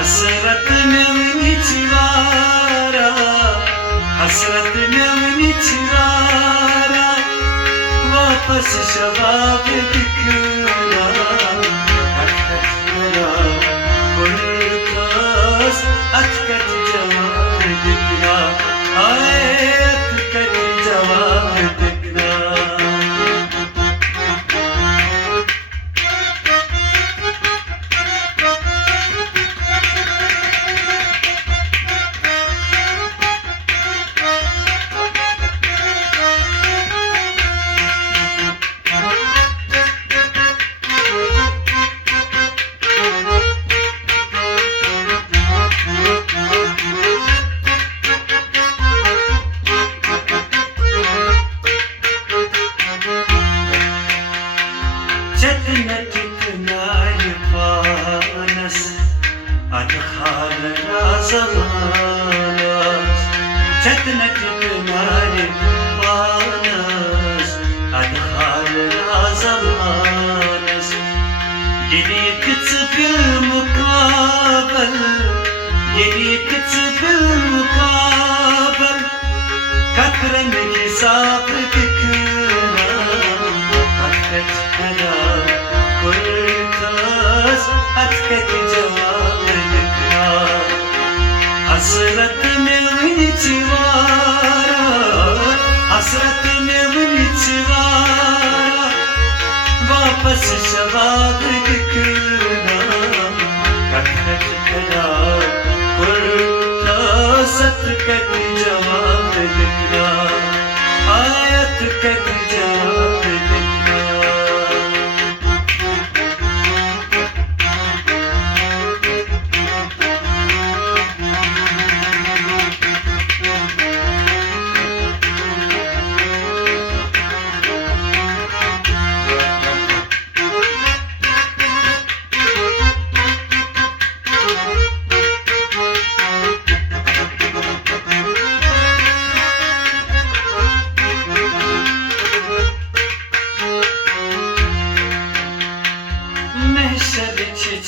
حسرت نونی چرارا حسرت نونی چرارا واپس شباب دکنا حرکت ملا کل کاس اتکت جواب دکنا آئے اتکت جواب دکنا جتنك بمال فانس أدخال زمانس يليك في المقابل يليك في المقابل كثرا حساب ذكرنا كثرت كلام كل كاس أتكت جواب ذكرى حسرت نونی چرارا حسرت نونی چرارا واپس شباب دکنا کثرت کلام کل کاست کت جواب دکنا آیت کت جواب دکنا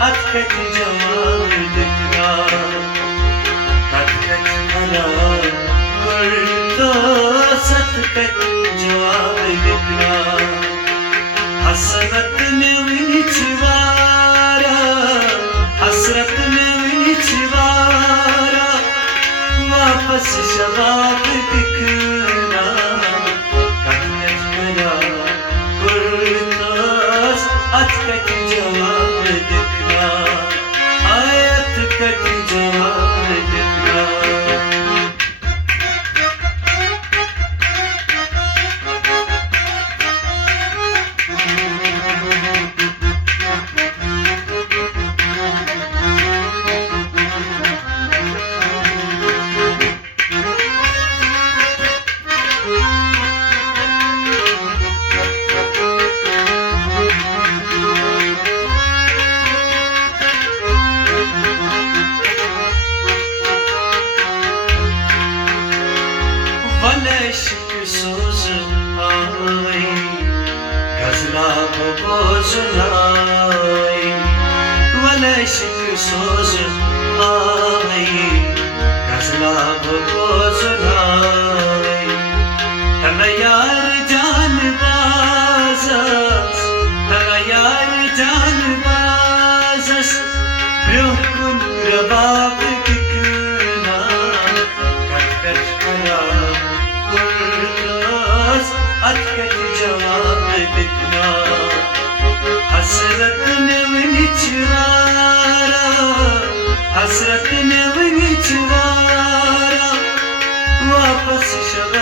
أتكت جواب ذكرى أتكت كلام كل كاس أتكت جواب ذكرى حسرت نونی چرارا حسرت نونی چرارا واپس شباب ذكرنا أتكت كلام كل كاس أتكت جواب ذكرى آيات كت جواب ذكرى aşık sözün ağayı Gazla bozun ağayı Tana yar can bazas Tana yar can bazas Brühkün rebab dikna Katkat haram kurtas Atkat cevap dikna Hasret nevini çırara Hasret nevini çırara Vapas şabe